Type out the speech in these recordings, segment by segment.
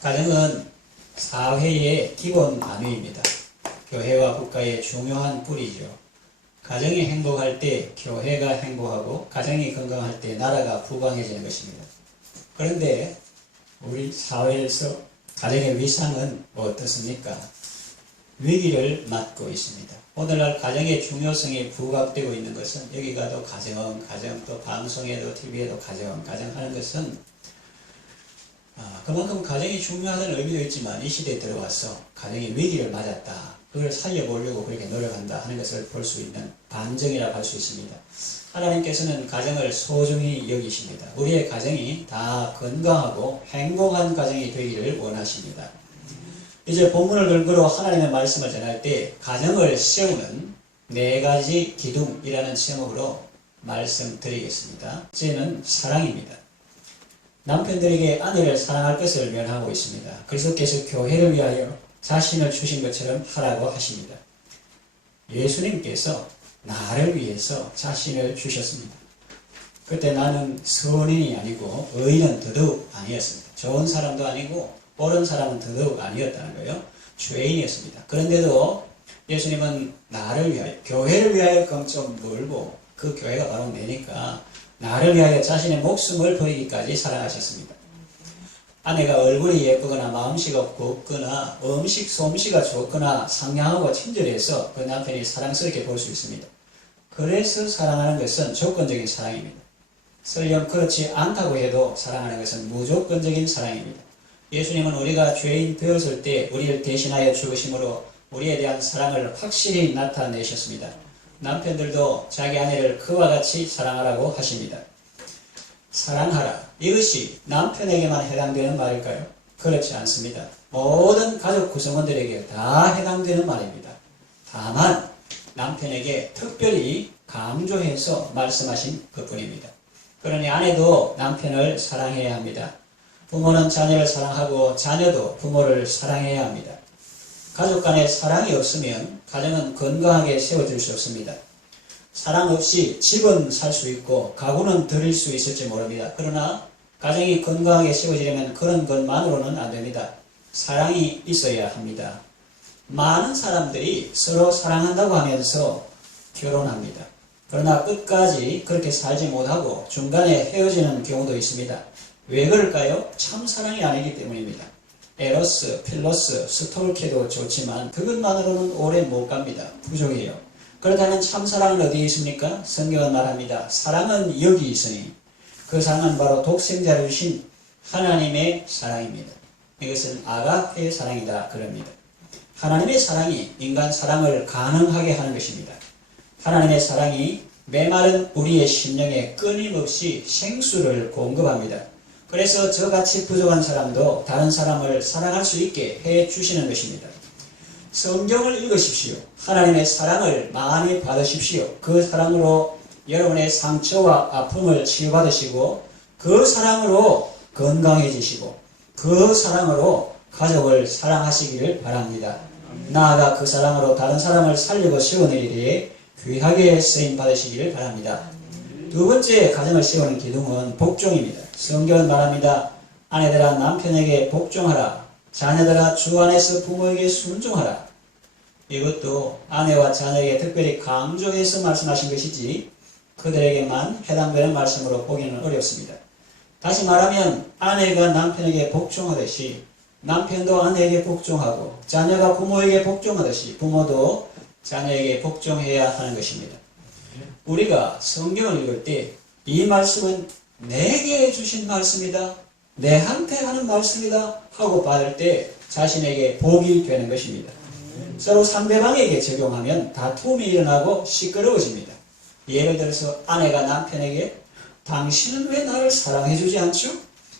가정은 사회의 기본 단위입니다. 교회와 국가의 중요한 뿌리죠. 가정이 행복할 때 교회가 행복하고 가정이 건강할 때 나라가 부강해지는 것입니다. 그런데 우리 사회에서 가정의 위상은 어떻습니까? 위기를 맞고 있습니다. 오늘날 가정의 중요성이 부각되고 있는 것은 여기 가도 가정 또 방송에도 TV에도 가정 하는 것은 그만큼 가정이 중요하다는 의미도 있지만 이 시대에 들어와서 가정이 위기를 맞았다. 그걸 살려보려고 그렇게 노력한다 하는 것을 볼 수 있는 반증이라고 할 수 있습니다. 하나님께서는 가정을 소중히 여기십니다. 우리의 가정이 다 건강하고 행복한 가정이 되기를 원하십니다. 이제 본문을 근거로 하나님의 말씀을 전할 때 가정을 세우는 4가지 기둥이라는 제목으로 말씀드리겠습니다. 첫째는 사랑입니다. 남편들에게 아내를 사랑할 것을 면하고 있습니다. 그리스도께서 교회를 위하여 자신을 주신 것처럼 하라고 하십니다. 예수님께서 나를 위해서 자신을 주셨습니다. 그때 나는 선인이 아니고 의인은 더더욱 아니었습니다. 좋은 사람도 아니고 옳은 사람은 더더욱 아니었다는 거예요. 죄인이었습니다. 그런데도 예수님은 나를 위하여, 교회를 위하여 좀 놀고 그 교회가 바로 내니까 나를 위하여 자신의 목숨을 버리기까지 사랑하셨습니다. 아내가 얼굴이 예쁘거나 마음씨가 곱거나 음식 솜씨가 좋거나 상냥하고 친절해서 그 남편이 사랑스럽게 볼 수 있습니다. 그래서 사랑하는 것은 조건적인 사랑입니다. 설령 그렇지 않다고 해도 사랑하는 것은 무조건적인 사랑입니다. 예수님은 우리가 죄인 되었을 때 우리를 대신하여 죽으심으로 우리에 대한 사랑을 확실히 나타내셨습니다. 남편들도 자기 아내를 그와 같이 사랑하라고 하십니다. 사랑하라. 이것이 남편에게만 해당되는 말일까요? 그렇지 않습니다. 모든 가족 구성원들에게 다 해당되는 말입니다. 다만 남편에게 특별히 강조해서 말씀하신 것뿐입니다. 그러니 아내도 남편을 사랑해야 합니다. 부모는 자녀를 사랑하고 자녀도 부모를 사랑해야 합니다. 가족 간에 사랑이 없으면 가정은 건강하게 세워질 수 없습니다. 사랑 없이 집은 살 수 있고 가구는 드릴 수 있을지 모릅니다. 그러나 가정이 건강하게 세워지려면 그런 것만으로는 안 됩니다. 사랑이 있어야 합니다. 많은 사람들이 서로 사랑한다고 하면서 결혼합니다. 그러나 끝까지 그렇게 살지 못하고 중간에 헤어지는 경우도 있습니다. 왜 그럴까요? 참 사랑이 아니기 때문입니다. 에로스, 필로스, 스톨케도 좋지만 그것만으로는 오래 못 갑니다. 부족해요. 그렇다면 참사랑은 어디에 있습니까? 성경은 말합니다. 사랑은 여기 있으니 그 사랑은 바로 독생자를 주신 하나님의 사랑입니다. 이것은 아가페의 사랑이다 그럽니다. 하나님의 사랑이 인간 사랑을 가능하게 하는 것입니다. 하나님의 사랑이 메마른 우리의 심령에 끊임없이 생수를 공급합니다. 그래서 저같이 부족한 사람도 다른 사람을 사랑할 수 있게 해주시는 것입니다. 성경을 읽으십시오. 하나님의 사랑을 많이 받으십시오. 그 사랑으로 여러분의 상처와 아픔을 치유받으시고 그 사랑으로 건강해지시고 그 사랑으로 가족을 사랑하시기를 바랍니다. 나아가 그 사랑으로 다른 사람을 살리고 세우는 일에 귀하게 쓰임받으시기를 바랍니다. 두 번째 가정을 세우는 기둥은 복종입니다. 성경은 말합니다. 아내들아 남편에게 복종하라. 자녀들아 주 안에서 부모에게 순종하라. 이것도 아내와 자녀에게 특별히 강조해서 말씀하신 것이지 그들에게만 해당되는 말씀으로 보기는 어렵습니다. 다시 말하면 아내가 남편에게 복종하듯이 남편도 아내에게 복종하고 자녀가 부모에게 복종하듯이 부모도 자녀에게 복종해야 하는 것입니다. 우리가 성경을 읽을 때 이 말씀은 내게 주신 말씀이다. 내한테 하는 말씀이다 하고 받을 때 자신에게 복이 되는 것입니다. 서로 상대방에게 적용하면 다툼이 일어나고 시끄러워집니다. 예를 들어서 아내가 남편에게 당신은 왜 나를 사랑해 주지 않죠?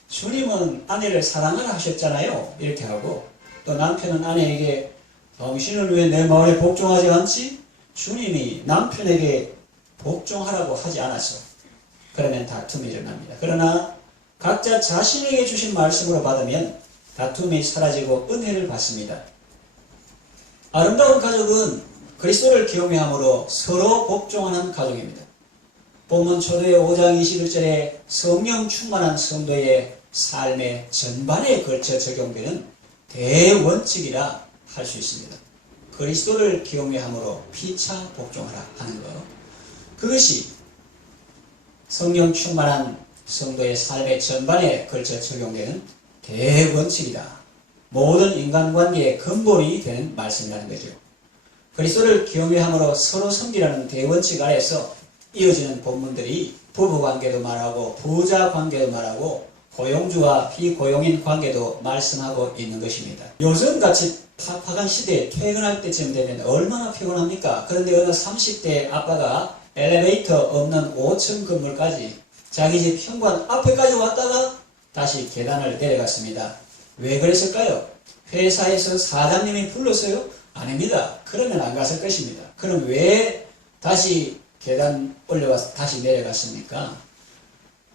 주님은 아내를 사랑하라 하셨잖아요. 이렇게 하고 또 남편은 아내에게 당신은 왜 내 말에 복종하지 않지? 주님이 남편에게 복종하라고 하지 않았어. 그러면 다툼이 일어납니다. 그러나 각자 자신에게 주신 말씀으로 받으면 다툼이 사라지고 은혜를 받습니다. 아름다운 가족은 그리스도를 경외함으로 서로 복종하는 가족입니다. 본문 초도의 5장 21절에 성령 충만한 성도의 삶의 전반에 걸쳐 적용되는 대원칙이라 할 수 있습니다. 그리스도를 경외함으로 피차 복종하라 하는 것. 그것이 성령 충만한 성도의 삶의 전반에 걸쳐 적용되는 대원칙이다. 모든 인간관계의 근본이 되는 말씀이라는 거죠. 그리스도를 경외함으로 서로 섬기라는 대원칙 아래서 이어지는 본문들이 부부관계도 말하고 부자관계도 말하고 고용주와 비고용인 관계도 말씀하고 있는 것입니다. 요즘같이 팍팍한 시대에 퇴근할 때쯤 되면 얼마나 피곤합니까? 그런데 어느 30대 아빠가 엘리베이터 없는 5층 건물까지 자기 집 현관 앞에까지 왔다가 다시 계단을 내려갔습니다. 왜 그랬을까요? 회사에서 사장님이 불렀어요? 아닙니다. 그러면 안 갔을 것입니다. 그럼 왜 다시 계단 올려와서 다시 내려갔습니까?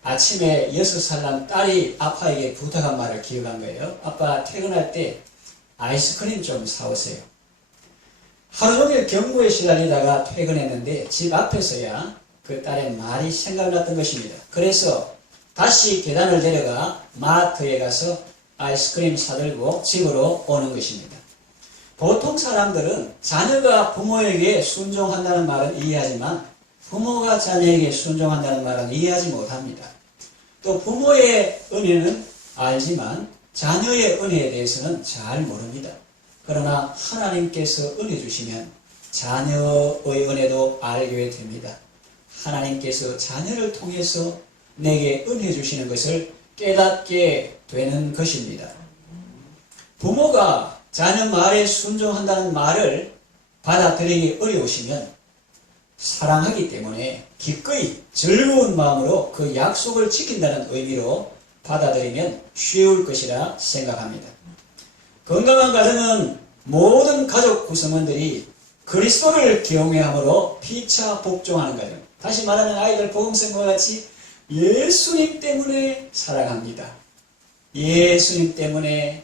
아침에 6살 난 딸이 아빠에게 부탁한 말을 기억한 거예요. 아빠 퇴근할 때 아이스크림 좀 사오세요. 하루 종일 경무에 시달리다가 퇴근했는데 집 앞에서야 그 딸의 말이 생각났던 것입니다. 그래서 다시 계단을 내려가 마트에 가서 아이스크림 사들고 집으로 오는 것입니다. 보통 사람들은 자녀가 부모에게 순종한다는 말은 이해하지만 부모가 자녀에게 순종한다는 말은 이해하지 못합니다. 또 부모의 은혜는 알지만 자녀의 은혜에 대해서는 잘 모릅니다. 그러나 하나님께서 은혜 주시면 자녀의 은혜도 알게 됩니다. 하나님께서 자녀를 통해서 내게 은혜 주시는 것을 깨닫게 되는 것입니다. 부모가 자녀 말에 순종한다는 말을 받아들이기 어려우시면 사랑하기 때문에 기꺼이 즐거운 마음으로 그 약속을 지킨다는 의미로 받아들이면 쉬울 것이라 생각합니다. 건강한 가정은 모든 가족 구성원들이 그리스도를 경외함으로 피차 복종하는 가정. 다시 말하면 아이들 복음성과 같이 예수님 때문에 사랑합니다. 예수님 때문에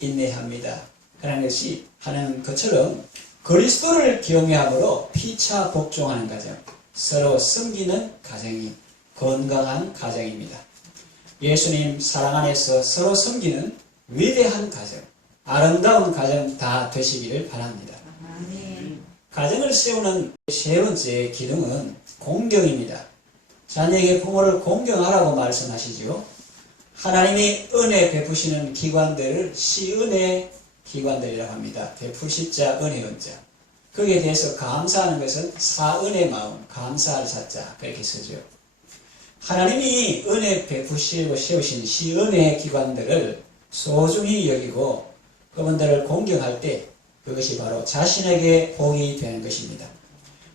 인내합니다. 그런 것이 하는 것처럼 그리스도를 경외함으로 피차 복종하는 가정, 서로 섬기는 가정이 건강한 가정입니다. 예수님 사랑 안에서 서로 섬기는 위대한 가정, 아름다운 가정 다 되시기를 바랍니다. 가정을 세우는 세 번째 기둥은 공경입니다. 자녀에게 부모를 공경하라고 말씀하시죠. 하나님이 은혜 베푸시는 기관들을 시은혜 기관들이라고 합니다. 베푸시자 은혜은자. 거기에 대해서 감사하는 것은 사은의 마음, 감사할 사자 그렇게 쓰죠. 하나님이 은혜 베푸시고 세우신 시은혜 기관들을 소중히 여기고 그분들을 공경할 때 그것이 바로 자신에게 복이 되는 것입니다.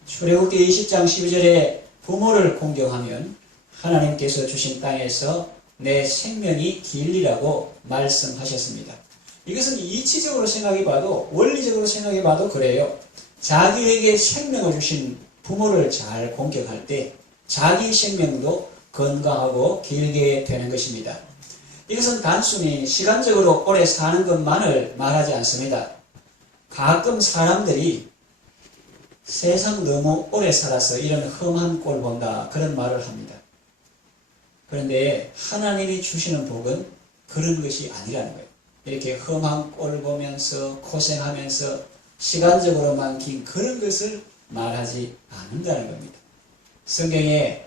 출애굽기 20장 12절에 부모를 공경하면 하나님께서 주신 땅에서 내 생명이 길리라고 말씀하셨습니다. 이것은 이치적으로 생각해봐도 원리적으로 생각해봐도 그래요. 자기에게 생명을 주신 부모를 잘 공경할 때 자기 생명도 건강하고 길게 되는 것입니다. 이것은 단순히 시간적으로 오래 사는 것만을 말하지 않습니다. 가끔 사람들이 세상 너무 오래 살아서 이런 험한 꼴 본다 그런 말을 합니다. 그런데 하나님이 주시는 복은 그런 것이 아니라는 거예요. 이렇게 험한 꼴 보면서 고생하면서 시간적으로만 긴 그런 것을 말하지 않는다는 겁니다. 성경에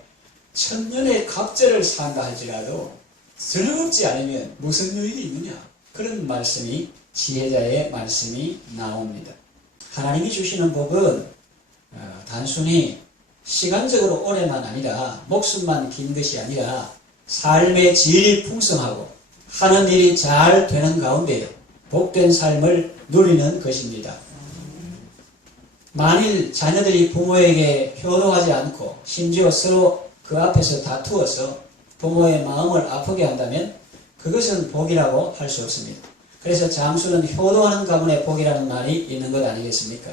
천년의 갑절을 산다 할지라도 즐겁지 않으면 무슨 유익이 있느냐 그런 말씀이 지혜자의 말씀이 나옵니다. 하나님이 주시는 복은 단순히 시간적으로 오래만 아니라 목숨만 긴 것이 아니라 삶의 질이 풍성하고 하는 일이 잘 되는 가운데 복된 삶을 누리는 것입니다. 만일 자녀들이 부모에게 효도하지 않고 심지어 서로 그 앞에서 다투어서 부모의 마음을 아프게 한다면 그것은 복이라고 할 수 없습니다. 그래서 장수는 효도하는 가문의 복이라는 말이 있는 것 아니겠습니까?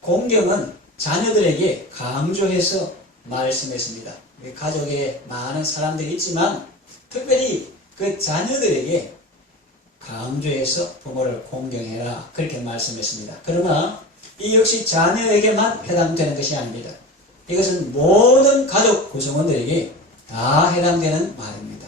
공경은 자녀들에게 강조해서 말씀했습니다. 가족에 많은 사람들이 있지만 특별히 그 자녀들에게 강조해서 부모를 공경해라 그렇게 말씀했습니다. 그러나 이 역시 자녀에게만 해당되는 것이 아닙니다. 이것은 모든 가족 구성원들에게 다 해당되는 말입니다.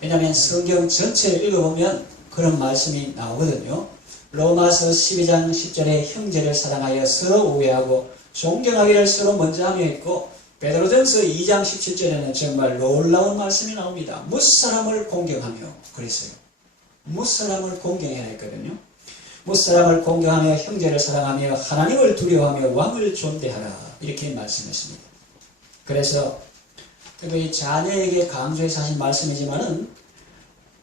왜냐하면 성경 전체를 읽어보면 그런 말씀이 나오거든요. 로마서 12장 10절에 형제를 사랑하여 서로 우애하고 존경하기를 서로 먼저 하며 있고, 베드로전서 2장 17절에는 정말 놀라운 말씀이 나옵니다. 무사람을 공경하며 그랬어요. 무사람을 공경해야 했거든요. 무사람을 공경하며 형제를 사랑하며 하나님을 두려워하며 왕을 존대하라, 이렇게 말씀했습니다. 그래서 특히 자녀에게 강조해서 하신 말씀이지만은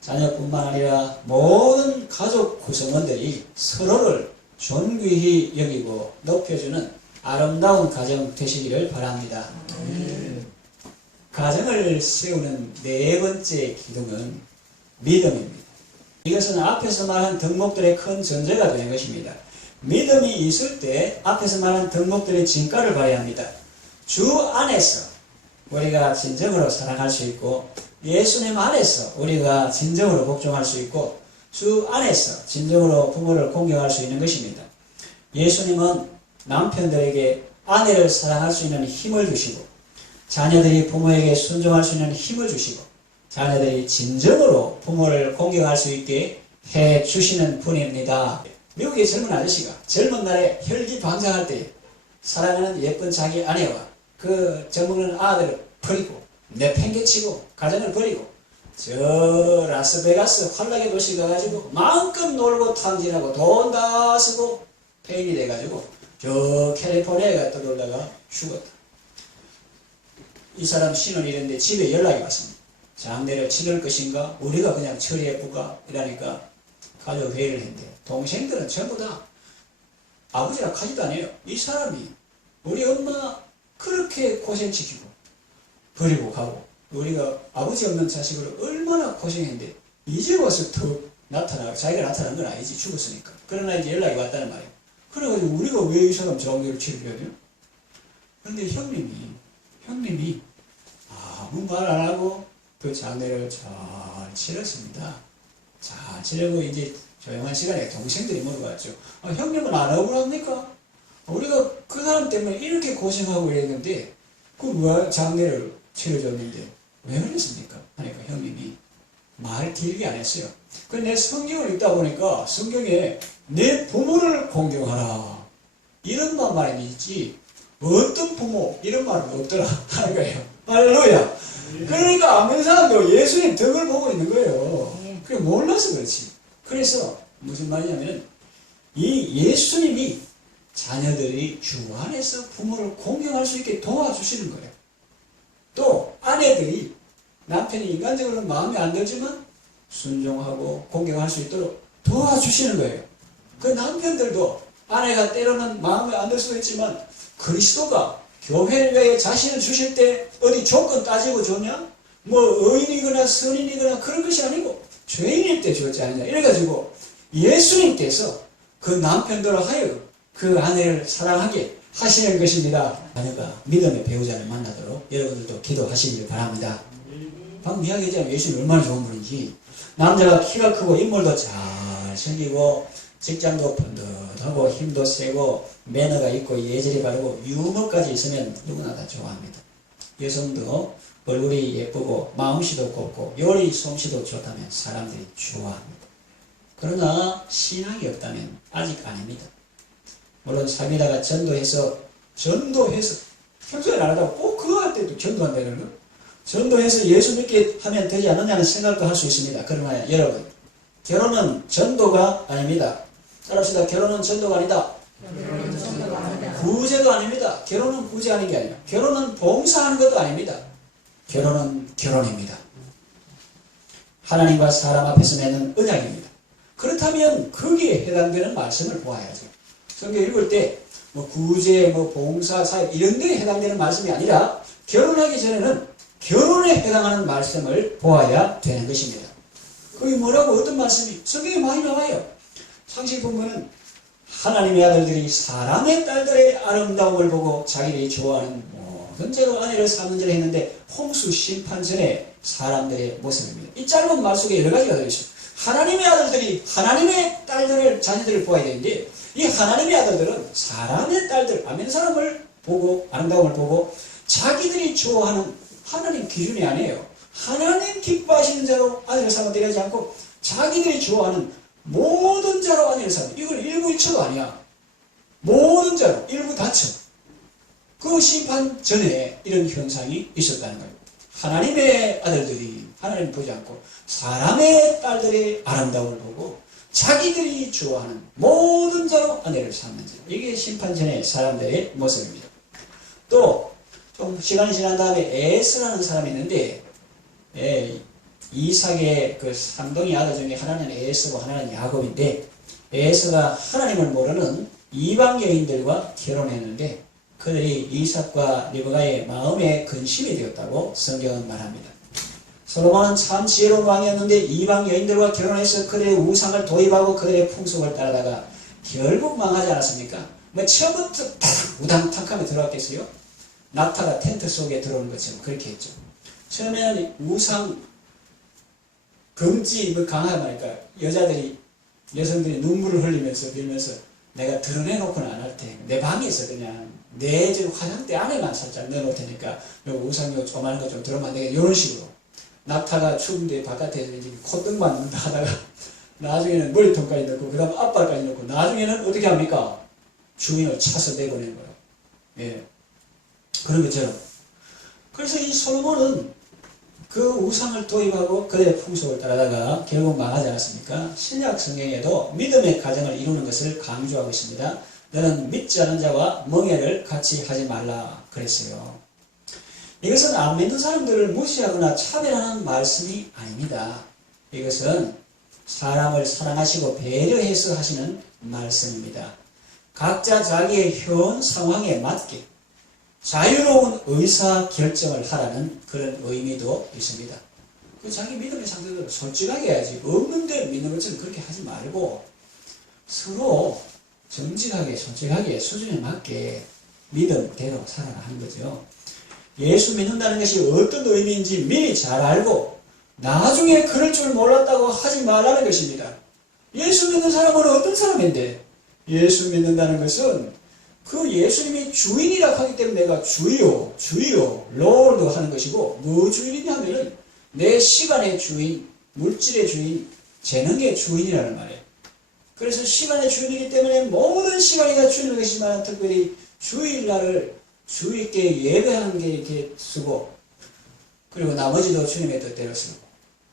자녀뿐만 아니라 모든 가족 구성원들이 서로를 존귀히 여기고 높여주는 아름다운 가정 되시기를 바랍니다. 가정을 세우는 네 번째 기둥은 믿음입니다. 이것은 앞에서 말한 덕목들의 큰 전제가 되는 것입니다. 믿음이 있을 때 앞에서 말한 덕목들의 진가를 봐야 합니다. 주 안에서 우리가 진정으로 사랑할 수 있고, 예수님 안에서 우리가 진정으로 복종할 수 있고, 주 안에서 진정으로 부모를 공경할 수 있는 것입니다. 예수님은 남편들에게 아내를 사랑할 수 있는 힘을 주시고, 자녀들이 부모에게 순종할 수 있는 힘을 주시고, 자녀들이 진정으로 부모를 공경할 수 있게 해 주시는 분입니다. 미국의 젊은 아저씨가 젊은 날에 혈기방장할 때 사랑하는 예쁜 자기 아내와 그 젊은 아들을 버리고 내팽개치고 가정을 버리고 저 라스베가스 환락의 도시 가가지고 마음껏 놀고 탕진하고 돈 다 쓰고 페인이 돼가지고 저 캘리포니아에 갔다 놀다가 죽었다. 이 사람 신혼 일인데 집에 연락이 왔습니다. 장례를 치를 것인가? 우리가 그냥 처리해볼까? 이러니까 가족 회의를 했는데, 동생들은 전부 다 아버지랑 가지도 않아요. 이 사람이 우리 엄마 그렇게 고생시키고 버리고 가고, 우리가 아버지 없는 자식으로 얼마나 고생했는데 이제 와서 더 자기가 나타난 건 아니지, 죽었으니까. 그러나 이제 연락이 왔다는 말이에요. 그래가지고 우리가 왜 이 사람 장례를 치러야 돼요? 그런데 형님이 아무 말 안 하고 그 장례를 잘 치렀습니다. 잘 치르고 이제 조용한 시간에 동생들이 물어봤죠. 형님은 안 억울합니까? 우리가 그 사람 때문에 이렇게 고생하고 이랬는데 그 왜 장례를 치러줬는데 왜 그랬습니까? 하니까 형님이 말 길게 안 했어요. 근데 성경을 읽다 보니까 성경에 내 부모를 공경하라 이런 말이 있지 어떤 부모 이런 말은 없더라 하는 거예요. 할렐루야. 그러니까 아멘 사람도 예수님 덕을 보고 있는 거예요. 그게 몰라서 그렇지. 그래서 무슨 말이냐면 이 예수님이 자녀들이 주 안에서 부모를 공경할 수 있게 도와주시는 거예요. 또 아내들이 남편이 인간적으로 마음에 안 들지만 순종하고 공경할 수 있도록 도와주시는 거예요. 그 남편들도 아내가 때로는 마음에 안 들 수도 있지만 그리스도가 교회에 자신을 주실 때 어디 조건 따지고 줬냐? 뭐 의인이거나 선인이거나 그런 것이 아니고 죄인일 때 줬지 않느냐. 이래가지고 예수님께서 그 남편들을 하여 그 아내를 사랑하게 하시는 것입니다. 자녀가 믿음의 배우자를 만나도록 여러분들도 기도하시길 바랍니다. 방금 이야기했잖아요. 예수님이 얼마나 좋은 분인지. 남자가 키가 크고 인물도 잘 생기고 직장도 번듯하고 힘도 세고 매너가 있고 예절이 바르고 유머까지 있으면 누구나 다 좋아합니다. 여성도 얼굴이 예쁘고 마음씨도 곱고 요리 솜씨도 좋다면 사람들이 좋아합니다. 그러나 신앙이 없다면 아직 아닙니다. 물론 사미다가 전도해서 평소에 안 하다가 꼭 그거 할 때도 전도한다는 거. 전도해서 예수 믿게 하면 되지 않느냐는 생각도 할 수 있습니다. 그러나 여러분, 결혼은 전도가 아닙니다. 따라합시다. 결혼은 전도가 아니다. 구제도 아닙니다. 결혼은 구제하는 게 아니라 결혼은 봉사하는 것도 아닙니다. 결혼은 결혼입니다. 하나님과 사람 앞에서 맺는 언약입니다. 그렇다면 거기에 해당되는 말씀을 보아야죠. 성경 읽을 때 뭐 구제, 뭐 봉사, 사역 이런 데에 해당되는 말씀이 아니라 결혼하기 전에는 결혼에 해당하는 말씀을 보아야 되는 것입니다. 거기 뭐라고 어떤 말씀이 성경에 많이 나와요. 창세기 보면은 하나님의 아들들이 사람의 딸들의 아름다움을 보고 자기들이 좋아하는 모든 죄로 아내를 삼는 죄를 했는데 홍수 심판 전에 사람들의 모습입니다. 이 짧은 말 속에 여러 가지가 들어있어요. 하나님의 아들들이 하나님의 딸들을 자녀들을 보아야 되는데 이 하나님의 아들들은 사람의 딸들 아멘 사람을 보고 아름다움을 보고 자기들이 좋아하는 하나님 기준이 아니에요. 하나님 기뻐하시는 자로 아내를 삼아 되지 않고 자기들이 좋아하는 모든 자로 아내를 삼아. 이걸 일부 일처도 아니야. 모든 자로 일부 다처. 그 심판 전에 이런 현상이 있었다는 거예요. 하나님의 아들들이 하나님 보지 않고 사람의 딸들의 아름다움을 보고 자기들이 좋아하는 모든 자로 아내를 삼는 자. 이게 심판 전의 사람들의 모습입니다. 또 좀 시간이 지난 다음에 에스라는 사람이 있는데 이삭의 그 쌍둥이 아들 중에 하나는 에스고 하나는 야곱인데 에스가 하나님을 모르는 이방 여인들과 결혼했는데 그들이 이삭과 리브가의 마음에 근심이 되었다고 성경은 말합니다. 솔로몬은 참 지혜로운 왕이었는데 이방 여인들과 결혼해서 그들의 우상을 도입하고 그들의 풍속을 따르다가 결국 망하지 않았습니까? 뭐 처음부터 탁 우당탕하며 들어왔겠어요? 낙타가 텐트 속에 들어오는 것처럼 그렇게 했죠. 처음에는 우상 금지 강하게 말하니까 여성들이 눈물을 흘리면서 빌면서 내가 드러내놓고는 안 할 테니까 내 방에서 그냥 내 집 화장대 안에만 살짝 넣어놓을 테니까 우상 요 조그마한 거 좀 들어오면 안 되겠다 이런 식으로 낙타가 추운데 바깥에서 이제 콧등만 넣는다 하다가 나중에는 머리통까지 넣고 그 다음 앞발까지 넣고 나중에는 어떻게 합니까? 주인을 차서 내보낸 거예요. 예. 그런 것처럼. 그래서 이 솔로몬은 그 우상을 도입하고 그들의 풍속을 따라다가 결국 망하지 않았습니까? 신약 성경에도 믿음의 가정을 이루는 것을 강조하고 있습니다. 너는 믿지 않은 자와 멍해를 같이 하지 말라 그랬어요. 이것은 안 믿는 사람들을 무시하거나 차별하는 말씀이 아닙니다. 이것은 사람을 사랑하시고 배려해서 하시는 말씀입니다. 각자 자기의 현 상황에 맞게 자유로운 의사결정을 하라는 그런 의미도 있습니다. 그 자기 믿음의 상대로 솔직하게 해야지. 없는데 믿는 것처럼 그렇게 하지 말고 서로 정직하게 솔직하게 수준에 맞게 믿음대로 살아가는 거죠. 예수 믿는다는 것이 어떤 의미인지 미리 잘 알고 나중에 그럴 줄 몰랐다고 하지 말라는 것입니다. 예수 믿는 사람은 어떤 사람인데 예수 믿는다는 것은 그 예수님이 주인이라고 하기 때문에 내가 주여, 주여, 로드 하는 것이고 뭐 주인이냐 하면은 내 시간의 주인, 물질의 주인, 재능의 주인이라는 말이에요. 그래서 시간의 주인이기 때문에 모든 시간이 다 주인인 것이지만 특별히 주일날을 주일께 예배하는 게 이렇게 쓰고 그리고 나머지도 주님의 뜻대로 쓰고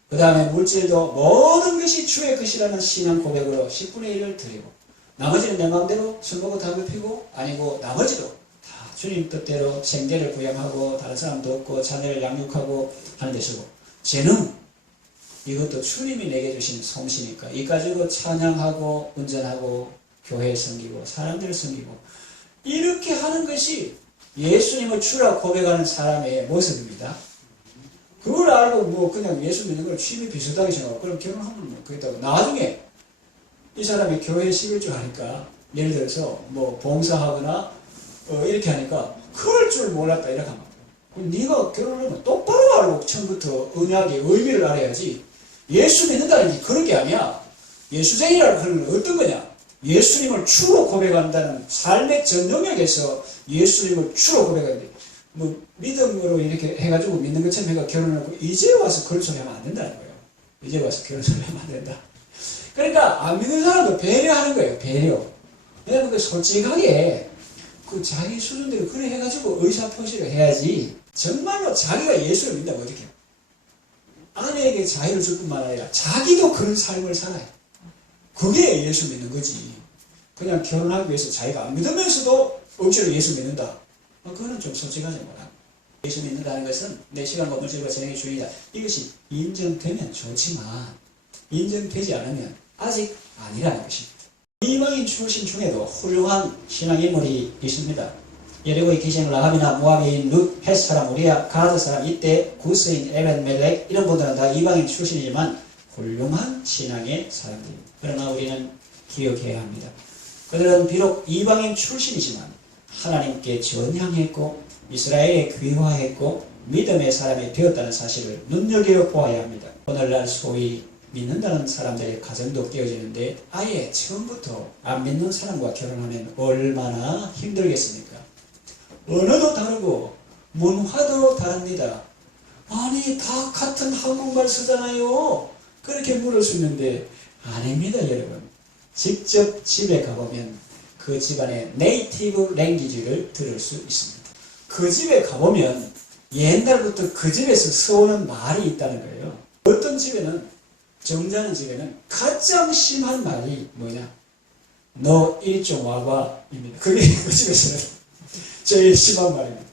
그 다음에 물질도 모든 것이 주의 것이라는 신앙 고백으로 10분의 1을 드리고 나머지는 내 마음대로 술 먹고 담배 피고 아니고 나머지도 다 주님 뜻대로 생계를 부양하고 다른 사람도 없고 자녀를 양육하고 하는 데 쓰고 재능 이것도 주님이 내게 주신 솜씨니까 이 가지고 찬양하고 운전하고 교회 섬기고 사람들을 섬기고 이렇게 하는 것이 예수님을 주라 고백하는 사람의 모습입니다. 그걸 알고 뭐 그냥 예수 믿는 걸 취미 비슷하게 생각하고 그럼 결혼하면 뭐 그랬다고 나중에 이 사람이 교회 11조 하니까 예를 들어서 뭐 봉사하거나 이렇게 하니까 그럴 줄 몰랐다 이렇게 하면 네가 결혼하면 똑바로 알고 처음부터 언약의 의미를 알아야지 예수 믿는다는 게 그런 게 아니야. 예수쟁이라고 하는 건 어떤 거냐? 예수님을 주로 고백한다는 삶의 전 영역에서 예수님을 주로 고백하는데 뭐 믿음으로 이렇게 해가지고 믿는 것처럼 해가 결혼하고 이제 와서 그런 소리 하면 안 된다는 거예요. 이제 와서 그런 소리 하면 안 된다. 그러니까 안 믿는 사람도 배려하는 거예요. 배려. 왜냐면 그 솔직하게 그 자기 수준대로 그래 해가지고 의사표시를 해야지 정말로 자기가 예수를 믿는다면 어떻게 해요? 아내에게 자유를 줄 뿐만 아니라 자기도 그런 삶을 살아요. 그게 예수 믿는 거지. 그냥 결혼하기 위해서 자기가 안 믿으면서도 억지로 예수 믿는다. 그거는 좀 솔직하지 못하고. 예수 믿는다는 것은 내 시간과 물질과 재능의 주인이다. 이것이 인정되면 좋지만 인정되지 않으면 아직 아니라는 것입니다. 이방인 출신 중에도 훌륭한 신앙인물이 있습니다. 여리고에 계신 라합이나 모압인 룻, 헷 사람 우리야, 가드 사람 이때 구스인 에벤멜렉 이런 분들은 다 이방인 출신이지만 훌륭한 신앙의 사람들입니다. 그러나 우리는 기억해야 합니다. 그들은 비록 이방인 출신이지만 하나님께 전향했고 이스라엘에 귀화했고 믿음의 사람이 되었다는 사실을 눈여겨보아야 합니다. 오늘날 소위 믿는다는 사람들의 가정도 깨어지는데 아예 처음부터 안 믿는 사람과 결혼하면 얼마나 힘들겠습니까? 언어도 다르고 문화도 다릅니다. 아니 다 같은 한국말 쓰잖아요. 그렇게 물을 수 있는데 아닙니다 여러분. 직접 집에 가보면 그 집안의 네이티브 랭귀지를 들을 수 있습니다. 그 집에 가보면 옛날부터 그 집에서 써오는 말이 있다는 거예요. 어떤 집에는, 정자는 집에는 가장 심한 말이 뭐냐? 너 이리 좀 와봐 입니다. 그게 그 집에서는 제일 심한 말입니다.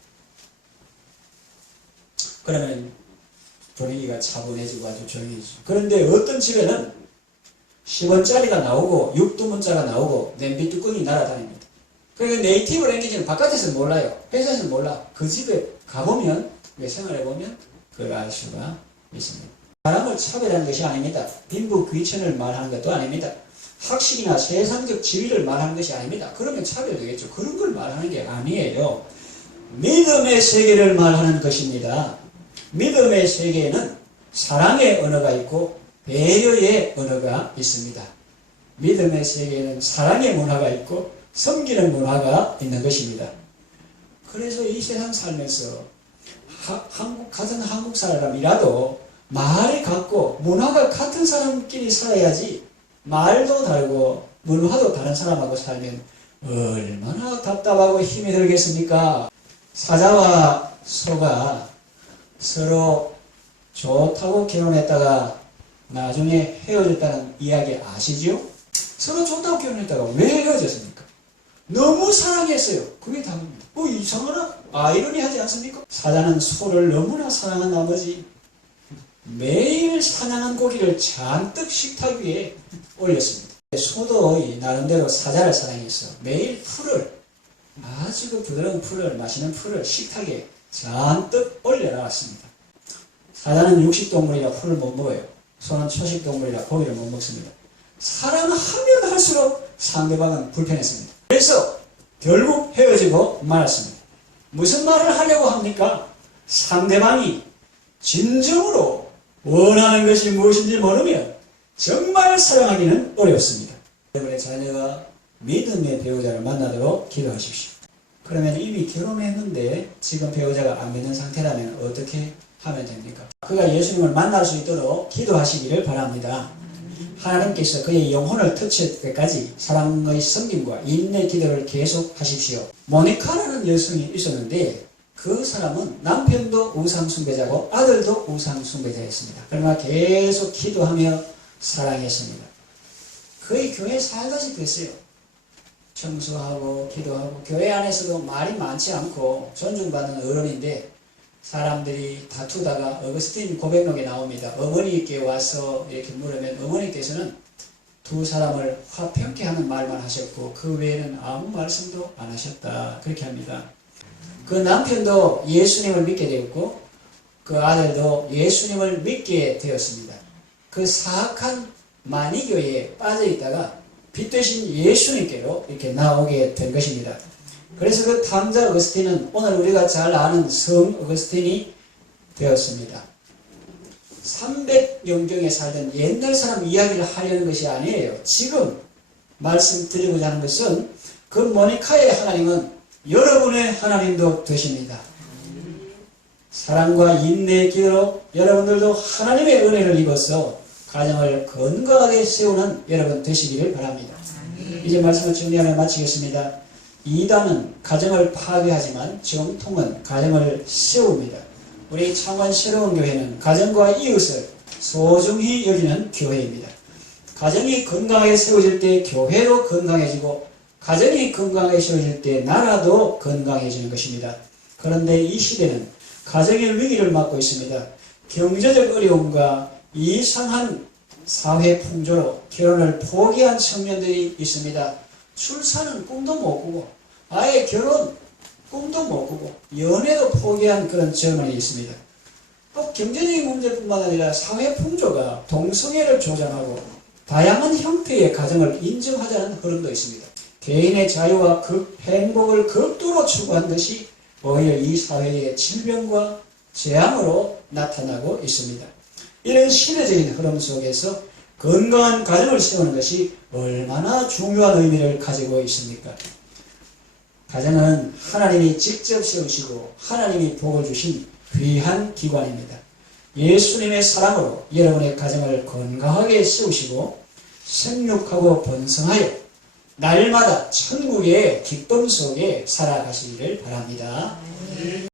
그러면 분위기가 차분해지고 아주 조용해지죠. 그런데 어떤 집에는 10원짜리가 나오고 6두문자가 나오고 냄비 뚜껑이 날아다닙니다. 그러니까 네이티브 랭귀지는 바깥에서는 몰라요. 회사에서는 몰라. 그 집에 가보면, 생활해보면 그걸 알 수가 있습니다. 사람을 차별하는 것이 아닙니다. 빈부 귀천을 말하는 것도 아닙니다. 학식이나 세상적 지위를 말하는 것이 아닙니다. 그러면 차별되겠죠. 그런 걸 말하는 게 아니에요. 믿음의 세계를 말하는 것입니다. 믿음의 세계에는 사랑의 언어가 있고 배려의 언어가 있습니다. 믿음의 세계에는 사랑의 문화가 있고 섬기는 문화가 있는 것입니다. 그래서 이 세상 살면서 같은 한국 사람이라도 말이 같고 문화가 같은 사람끼리 살아야지, 말도 다르고 문화도 다른 사람하고 살면 얼마나 답답하고 힘이 들겠습니까? 사자와 소가 서로 좋다고 결혼했다가 나중에 헤어졌다는 이야기 아시죠? 서로 좋다고 결혼했다가 왜 헤어졌습니까? 너무 사랑했어요. 그게 답입니다. 이상하나? 아이러니하지 않습니까? 사자는 소를 너무나 사랑한 나머지 매일 사냥한 고기를 잔뜩 식탁 위에 올렸습니다. 소도 나름대로 사자를 사랑했어. 매일 풀을, 아주 그 부드러운 풀을, 맛있는 풀을 식탁에 잔뜩 올려놨습니다. 사자는 육식동물이라 풀을 못 먹어요. 소는 초식동물이라 고기를 못 먹습니다. 사랑하면 할수록 상대방은 불편했습니다. 그래서 결국 헤어지고 말았습니다. 무슨 말을 하려고 합니까? 상대방이 진정으로 원하는 것이 무엇인지 모르면 정말 사랑하기는 어렵습니다. 여러분의 자녀가 믿음의 배우자를 만나도록 기도하십시오. 그러면 이미 결혼했는데 지금 배우자가 안 믿는 상태라면 어떻게 하면 됩니까? 그가 예수님을 만날 수 있도록 기도하시기를 바랍니다. 하나님께서 그의 영혼을 터칠 때까지 사랑의 섬김과 인내 기도를 계속 하십시오. 모니카라는 여성이 있었는데 그 사람은 남편도 우상숭배자고 아들도 우상숭배자였습니다. 그러나 계속 기도하며 사랑했습니다. 거의 교회 살다시 됐어요. 청소하고 기도하고 교회 안에서도 말이 많지 않고 존중받는 어른인데 사람들이 다투다가 어거스틴 고백록에 나옵니다. 어머니께 와서 이렇게 물으면 어머니께서는 두 사람을 화평케 하는 말만 하셨고 그 외에는 아무 말씀도 안 하셨다. 그렇게 합니다. 그 남편도 예수님을 믿게 되었고 그 아들도 예수님을 믿게 되었습니다. 그 사악한 마니교에 빠져 있다가 빛 되신 예수님께로 이렇게 나오게 된 것입니다. 그래서 그 탐자 어거스틴은 오늘 우리가 잘 아는 성 어거스틴이 되었습니다. 300년경에 살던 옛날 사람 이야기를 하려는 것이 아니에요. 지금 말씀드리고자 하는 것은 그 모니카의 하나님은 여러분의 하나님도 되십니다. 사랑과 인내의 기도로 여러분들도 하나님의 은혜를 입어서 가정을 건강하게 세우는 여러분 되시기를 바랍니다. 이제 말씀을 정리하며 마치겠습니다. 이단은 가정을 파괴하지만 정통은 가정을 세웁니다. 우리 창원 새로운 교회는 가정과 이웃을 소중히 여기는 교회입니다. 가정이 건강하게 세워질 때 교회도 건강해지고 가정이 건강하게 세워질 때 나라도 건강해지는 것입니다. 그런데 이 시대는 가정의 위기를 맞고 있습니다. 경제적 어려움과 이상한 사회 풍조로 결혼을 포기한 청년들이 있습니다. 출산은 꿈도 못 꾸고 아예 결혼 꿈도 못 꾸고 연애도 포기한 그런 젊은이 있습니다. 또 경제적인 문제뿐만 아니라 사회 풍조가 동성애를 조장하고 다양한 형태의 가정을 인정하자는 흐름도 있습니다. 개인의 자유와 행복을 극도로 추구한 것이 오히려 이 사회의 질병과 재앙으로 나타나고 있습니다. 이런 시대적인 흐름 속에서 건강한 가정을 세우는 것이 얼마나 중요한 의미를 가지고 있습니까? 가정은 하나님이 직접 세우시고 하나님이 복을 주신 귀한 기관입니다. 예수님의 사랑으로 여러분의 가정을 건강하게 세우시고 생육하고 번성하여 날마다 천국의 기쁨 속에 살아가시기를 바랍니다.